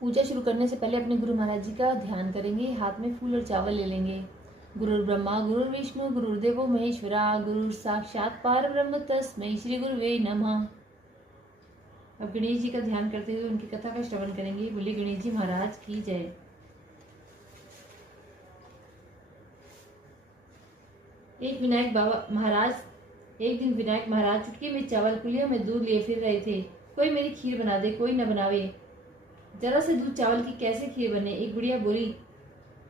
पूजा शुरू करने से पहले अपने गुरु महाराज जी का ध्यान करेंगे। हाथ में फूल और चावल ले लेंगे। गुरुर् ब्रह्मा गुरुर्विष्णु गुरुर्देवो महेश्वरा गुरु साक्षात पार ब्रह्म तस्मै श्री गुरुवे नमः। अब गणेश जी का ध्यान करते हुए उनकी कथा का श्रवण करेंगे। बोले गणेश जी महाराज की जय। एक दिन विनायक महाराज चुटकी में चावल कुलिया में दूध लिए फिर रहे थे। कोई मेरी खीर बना दे, कोई न बनावे। जरा से दूध चावल की कैसे खीर बने। एक बुढ़िया बोली,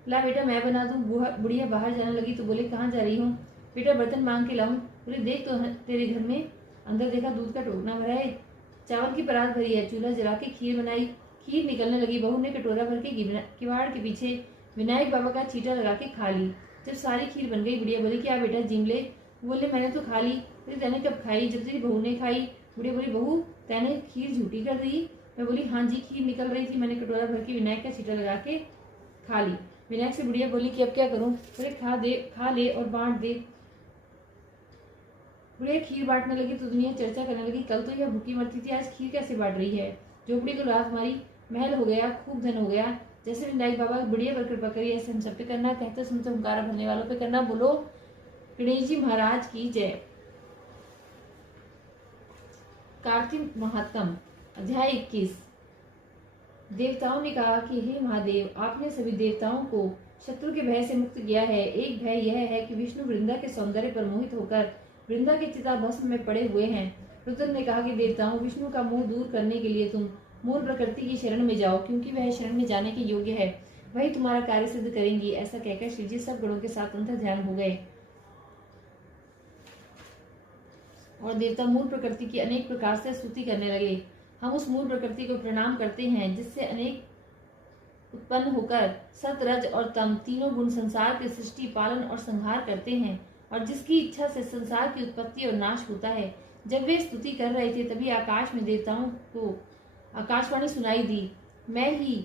ला बेटा मैं बना दूं। बुढ़िया बाहर जाने लगी तो बोले, कहाँ जा रही हूँ बेटा, बर्तन मांग के लाऊं। बोले, देख तो तेरे घर में। अंदर देखा दूध का टोकना भरा है, चावल की परात भरी है। चूल्हा जला के खीर बनाई। खीर निकलने लगी। बहू ने कटोरा भर के किवाड़ के पीछे विनायक बाबा का चीटा लगा के खा ली। जब सारी खीर बन गई, बुढ़िया बोली, क्या बेटा जिमले। बोले, मैंने तो खा ली। बोले, तैने कब खाई। जब तेरी बहू ने खाई। बुढ़िया बोली, बहू तैने खीर झूठी कर दी। मैं बोली, हाँ जी खीर निकल रही थी, मैंने कटोरा भर के विनायक का चीटा लगा के खा ली। विनायक से बुढ़िया बोली कि अब क्या करूं। बोले, खा ले और बांट दे। बुढ़िया खीर बांटने लगी तो दुनिया चर्चा करने लगी, कल तो यह भूखी मरती थी, आज खीर कैसे बांट रही है। झोपड़ी को लात मारी, महल हो गया, खूब धन हो गया। जैसे विनायक बाबा बुढ़िया पर कृपा करी, ऐसे हम सब पे करना। कहते सुनते हुंकारा भरने वालों पे करना। बोलो गणेश जी महाराज की जय। कार्तिक महात्म अध्याय 21। देवताओं ने कहा कि हे महादेव, आपने सभी देवताओं को शत्रु के भय से मुक्त किया है। एक भय यह है कि विष्णु वृंदा के सौंदर्य पर मोहित होकर वृंदा के चिता भस्म में पड़े हुए हैं। रुद्र ने कहा कि देवताओं, विष्णु का मोह दूर करने के लिए तुम मूल प्रकृति की शरण में जाओ, क्योंकि वह शरण में जाने के योग्य है, वही तुम्हारा कार्य सिद्ध करेंगी। ऐसा कहकर श्री जी सब गणों के साथ अंतर ध्यान हो गए और देवता मूल प्रकृति की अनेक प्रकार से स्तुति करने लगे। हम उस मूल प्रकृति को प्रणाम करते हैं जिससे अनेक उत्पन्न होकर सत, रज और तम तीनों गुण संसार के सृष्टि, पालन और संहार करते हैं, और जिसकी इच्छा से संसार की उत्पत्ति और नाश होता है। जब वे स्तुति कर रहे थे तभी आकाश में देवताओं को आकाशवाणी सुनाई दी। मैं ही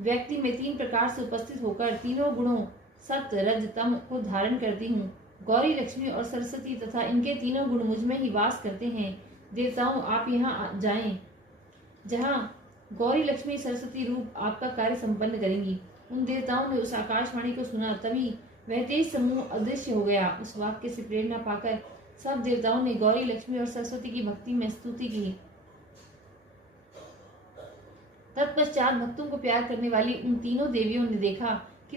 व्यक्ति में 3 प्रकार से उपस्थित होकर तीनों गुणों सत, रज, तम को धारण करती हूँ। गौरी, लक्ष्मी और सरस्वती तथा इनके तीनों गुण मुझ में ही वास करते हैं। देवताओं, आप यहाँ जाएं, जहाँ गौरी, लक्ष्मी, सरस्वती रूप आपका कार्य संपन्न करेंगी। उन देवताओं ने उस आकाशवाणी को सुना, तभी वह तेज समूह अदृश्य हो गया। उस वाक्य से प्रेरणा पाकर सब देवताओं ने गौरी, लक्ष्मी और सरस्वती की भक्ति में स्तुति की। तत्पश्चात भक्तों को प्यार करने वाली उन तीनों देवियों ने देखा कि